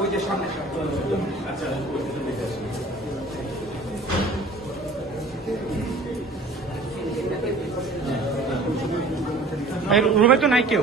ওই যে সামনে আচ্ছা রুমে তো নাই কেউ?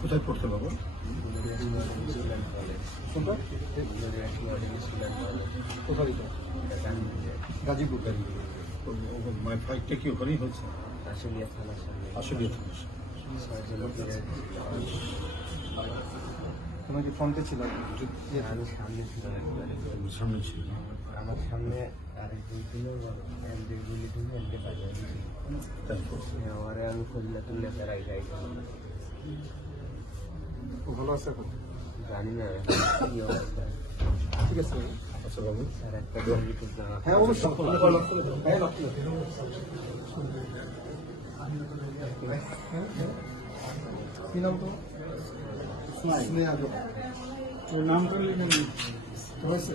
কোথায় পড়তে পাবো? কোথায়? গাজীপুর। মায়ের ফাইটটা কি ওখানেই হচ্ছে আশুলিয়া থানা আসলে অফিসার তোমার কি ফ্রন্টে ছিল? আমি সামনে একবারে সামনে ছিল আমার সামনে আরেকজন ছিল এমডি গুলি ছিল এমডি বাজার তারপর আমি খুললে তুললে তারাই যাই। ভালো আছে এখন? জানি না কি অবস্থা? ঠিক আছে আচ্ছা বাবু স্যার একটা গুলি করতে হ্যাঁ অবশ্যই। হ্যাঁ লক্ষ্য কি নাম তো স্নেহা জোড়া তোর নামটা লিখে নিন হয়েছে?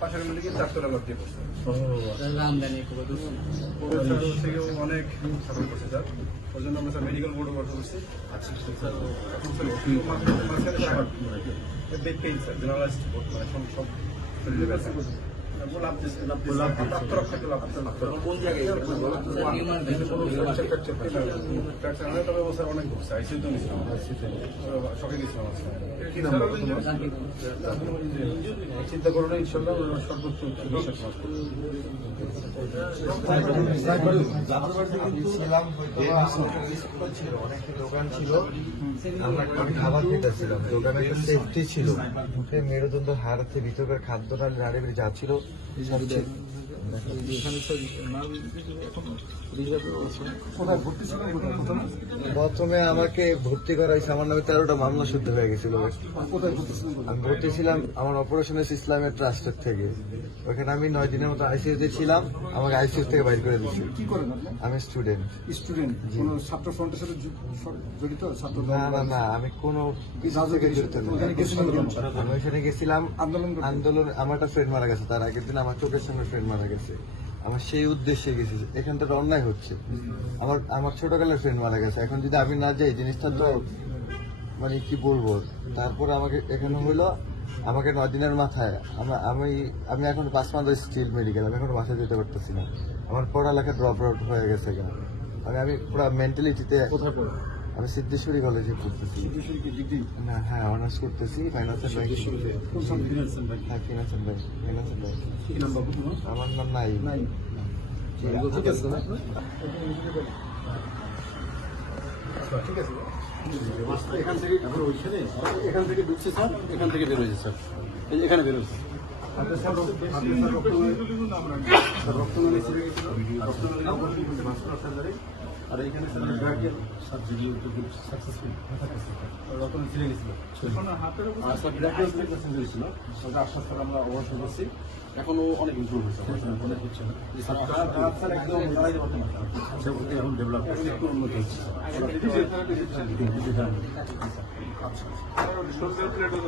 পাশের মিলিকে চারতলা লাভ দিয়ে পড়ছে থেকেও অনেক সাপোর্ট করছে স্যার। ওই জন্য আমরা স্যার মেডিকেল বোর্ডও কথা করছি। আচ্ছা স্যার এখন স্যার পেইন স্যার জেনারেলাইজড মানে সব শরীরে ব্যথা চিন্তা করো না ইনশাল্লাহ সর্বোচ্চ ছিল দোকান ছিল আমরা আমি খাবার খেতেছিলাম। দোকানে সেফটি ছিল। মেরুদণ্ড হারাতে ভিতরের খাদ্য নালী বেড়ে যা He's gonna be. প্রথমে আমাকে ভর্তি করা হয়েছে আমার নামে তেরোটা মামলা শুদ্ধ হয়ে গেছিল। আমি ভর্তি ছিলাম আমার অপারেশনের ইসলামের ট্রাস্টের থেকে। ওখানে আমি নয় দিনের মতো আইসিইউতে ছিলাম আমাকে আইসিইউ থেকে বাইর করে দিচ্ছি কি করেন আমি স্টুডেন্ট স্টুডেন্ট কোন ছাত্র ফ্রন্টের সাথে জড়িত? ছাত্র না না না আমি কোনো কিছু থেকে জড়িত না। ওখানে আমি ওইখানে গেছিলাম। আন্দোলন? আন্দোলন আমার একটা ফ্রেন্ড মারা গেছে তার আগের দিন আমার চোখের সামনে ফ্রেন্ড মারা গেছে। আমার সেই উদ্দেশ্যে গেছি তো অন্যায় হচ্ছে। আমার আমার ছোটকালের ফ্রেন্ড মারা গেছে। এখন যদি আমি না যাই, জিনিসটা তো মানে কি বলব? তারপর আমাকে এখানে হলো, আমাকে দিনের মাথায় আমি আমি এখন পাঁচ মাস স্টিল মেডিকেল আমি এখন বাসায় যেতে পারতেছি না। আমার পড়ালেখা ড্রপ আউট হয়ে গেছে গা আমি আমি পুরো মেন্টালিটিতে আমি সিদ্ধেশ্বরী কলেজে পড়তেছি। সিদ্ধেশ্বরী কি ডিগ্রি না হ্যাঁ অনার্স করতেছি। Finance and banking finance and banking হ্যাঁ finance and banking finance and banking কি নাম বাবু তোমার? আমার নাম নাই নাই ঠিক আছে। না ঠিক আছে। এখান থেকে ওইখানে? এখান থেকে ঢুকছে স্যার? এখান থেকে বেরোয়েছে স্যার। এখানে বেরোয়েছে রক্তনালী ছিঁড়ে গেছিল। রক্তনালী আর এখানে সাকসেসফুল রক্তনালী ছিঁড়ে গেছিল। ছিল আশ্বাস করে আমরা অপারেশন করছি এখনও অনেক ইমপ্রুভ হয়েছে। অনেক হচ্ছে। না স্যার একদম দাঁড়াইতে পারতেন এখন ডেভেলপ একটু উন্নত হচ্ছে আচ্ছা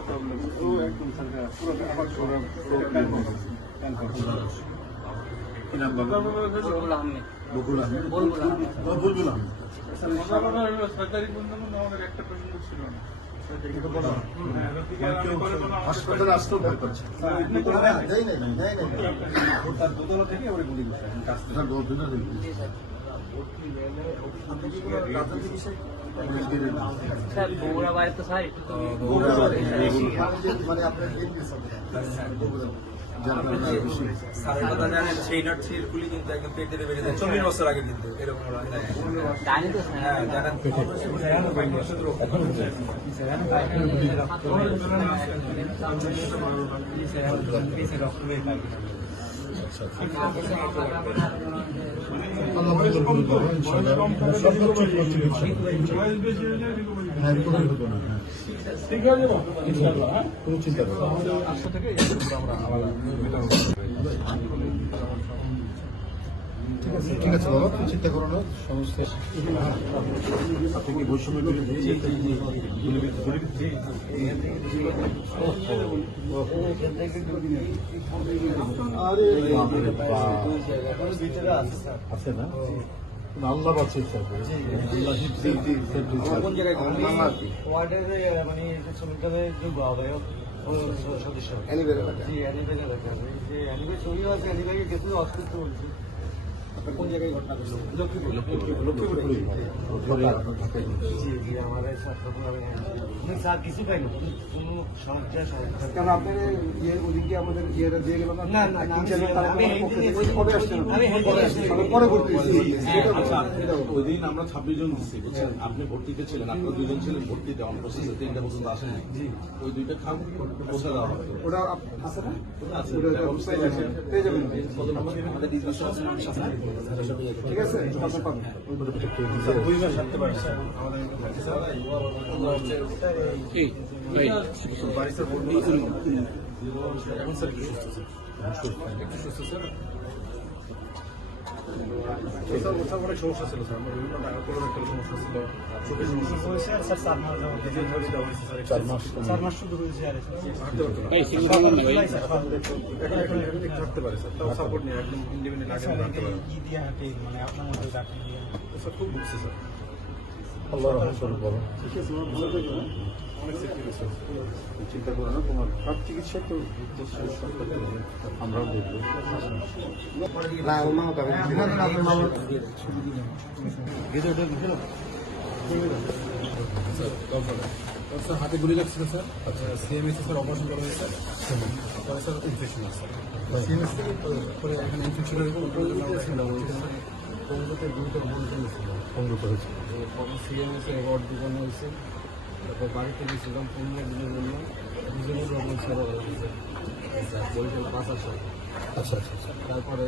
প্রবলেম ও একদম স্যার পুরো আবার পুরো পুরো প্ল্যান করব প্ল্যান করব কি নাম বাবা? আহমেদ বকুল আহমেদ বুলবুল আহমেদ। হাসপাতালে আসতেও ভয় মানে আপনার স্যারের কথা জানেন সেই নট সেই গুলি কিন্তু একদম পেটে বেড়ে যায় চল্লিশ বছর আগে কিন্তু এরকম ওরা দেয়। জানি তো স্যার হ্যাঁ জানেন ঠিক আছে বাবা তুমি চিন্তা করো না সমস্ত আপনি বৈষম্য আছে না আল্লাহ বাঁচিয়েছে আল্লাহ ওয়ার্ডের মানে শ্রমিকদের যোগ্য আহ্বায়ক সদস্য জি অ্যানিভাই এলাকা যে অ্যানিভাই ছবি আছে অ্যানিভাই গেছে অস্তিত্ব বলছে কোন জায়গায় ঘটনা ঘটলো? লক্ষ্মীপুর। লক্ষ্মীপুর। লক্ষ্মীপুর। জি জি আমার এই স্বাস্থ্য আমি স্যার কিছু পাইনি। কোনো সমস্যা সমস্যা কেন আপনার ইয়ে ওদিকে আমাদের ইয়েটা দিয়ে গেল না? না, আসছেন? পরে ভর্তি আচ্ছা ওই দিন আমরা ছাব্বিশ জন দিচ্ছি বুঝছেন আপনি ভর্তিতে ছিলেন আপনার দুজন ছিলেন ভর্তিতে অন প্রসেসে তিনটা পর্যন্ত আসেনি ওই দুইটা খাম পৌঁছে দেওয়া হবে। ওটা আছে না? ওটা ওয়েবসাইট পেয়ে যাবেন। আমাদের ডিসকাশন আছে ঠিক আছে। এখন স্যার একটু স্যার একটু সুস্থ সমস্যা ছিল স্যার? আমার বিভিন্ন টাকা করে একটা সমস্যা ছিল? চোখের সমস্যা ছিল? স্যার চার মাস ডিজেল ধরে দেওয়া হয়েছে স্যার চার মাস চার মাস শুধু হয়েছে আর হাঁটতে পারতো না এখন এখন এখন একটু হাঁটতে পারে স্যার তাও সাপোর্ট নিয়ে একদম ইন্ডিপেন্ডেন্ট আগে হাঁটতে পারে। কি দিয়ে হাঁটে মানে আপনার মতো ডাক্তার দিয়ে স্যার খুব ভুগছে স্যার। আল্লাহ রহমান করুন বলো। ঠিক আছে ভালো অনেক সেফটি রয়েছে চিন্তা করো না তোমার হাত চিকিৎসা তো আমরাও দেখব আপনার স্যার হাতে গুলি লাগছিল স্যার? আচ্ছা সিএমএস স্যার অপারেশন করা হয়েছে পরে স্যার ইনফেকশন আছে সিএমএস থেকে পরে এখানে ইনফেকশন হয়ে কঙ্গোতে দুটো পঙ্গু করেছে পরে সিএমএস এর অ্যাওয়ার্ড দোকানে হয়েছে। তারপর বাড়িতে গেছিলাম পনেরো দিনের জন্য দুজনের রকম সেবা করা হয়েছে বরিশাল পাঁচ আসা আচ্ছা আচ্ছা আচ্ছা তারপরে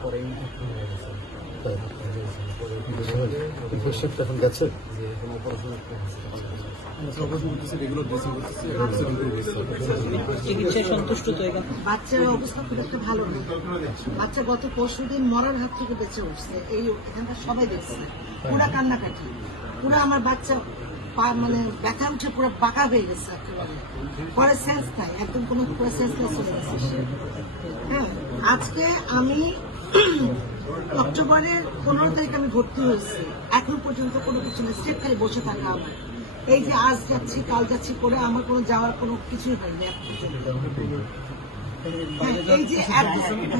পরে ইনফেকশন হয়ে গেছে বাচ্চার অবস্থা খুব ভালো বাচ্চা গত পরশু দিন মরার হাত থেকে বেঁচে উঠছে। এই এখানকার সবাই দেখছে। পুরা কান্নাকাটি। পুরো আমার বাচ্চা মানে ব্যথা উঠে পুরো বাঁকা হয়ে গেছে পরে সেন্স নাই একদম কোনো সেন্স নাই চলে গেছে। হ্যাঁ আজকে আমি অক্টোবরের পনেরো তারিখ আমি ভর্তি হয়েছি। এখন পর্যন্ত কোনো কিছু না স্টেপ খালি বসে থাকা আমার। এই যে আজ যাচ্ছি কাল যাচ্ছি করে আমার কোনো যাওয়ার কোনো কিছুই হয়নি এখন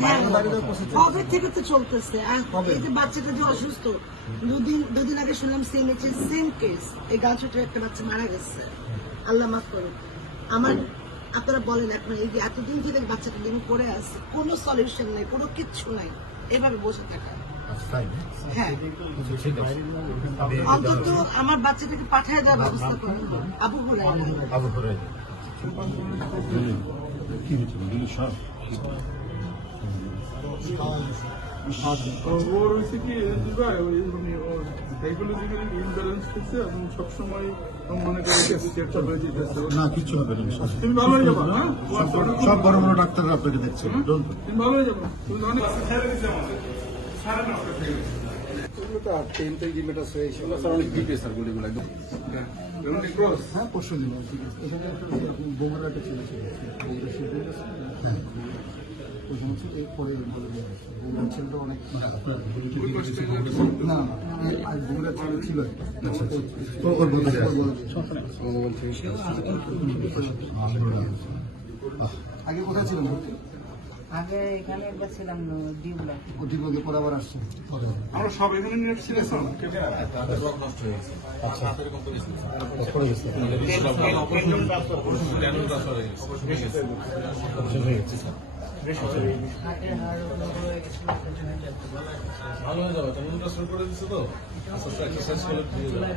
হ্যাঁ, কবে থেকে তো চলতেছে? এই যে বাচ্চাটা যে অসুস্থ দুদিন দুদিন আগে শুনলাম সেম সেম কেস এই গাল ছোটের একটা বাচ্চা মারা গেছে। আল্লাহ মাফ করুন আমার আপনারা বলেন এখন এই যে এতদিন ধরে বাচ্চাটা দিন পড়ে আছে কোনো সলিউশন নাই কোনো কিচ্ছু নাই। এভাবে বসে থাকা। হ্যাঁ। অন্তত আমার বাচ্চাটাকে পাঠিয়ে দেওয়ার ব্যবস্থা করুন। আবু হুরাই ওর হয়েছে? কি মানে সাইকোলজিক্যালি ইমব্যালেন্স হচ্ছে এবং সবসময় না কিছু হবে না তুমি ভালো হয়ে যাবা সব বড় বড় ডাক্তাররা আপনাকে দেখছে। ডোন্ট তুমি ভালো হয়ে হ্যাঁ পরশু দিন একটা ছেলে ছিল বগুড়া পরে ভালো সমস্ত ছেলেটা অনেক না আর বগুড়ার ছেলে ছিল ওর আগে কোথায় ছিলেন? আগে এখানে একবার ছিলাম ডিউলা অধিপতি পরে আবার আসছে। আমরা সব এখানে নিয়ে ভালো হয়ে যাবে তুমি শুরু করে দিচ্ছ তো? আস্তে আস্তে এক্সারসাইজ করে দিয়ে যাবে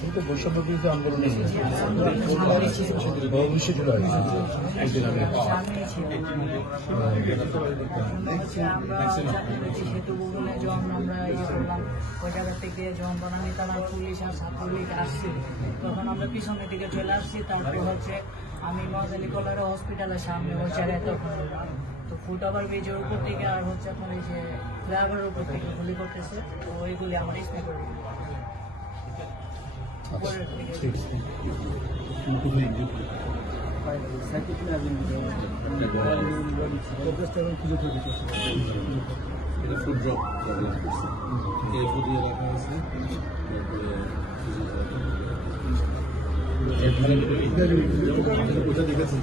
কিন্তু বৈষম্য বিরোধী আন্দোলনে উনিশে জুলাই হচ্ছে ইয়ে থেকে হচ্ছে আমি মহাজালি কলার হসপিটালের সামনে জায়গায় তো ফুট ওভার ব্রিজের উপর থেকে আর হচ্ছে আপনার এই যে ফ্লাইওভারের উপর থেকে গুলি করতেছে তো ওইগুলি আমার স্প্রে করে এটা ফুড ড্রপ প্রবলেম করছে এই ফুড দিয়ে রাখা আছে। তারপরে ওটা দেখেছেন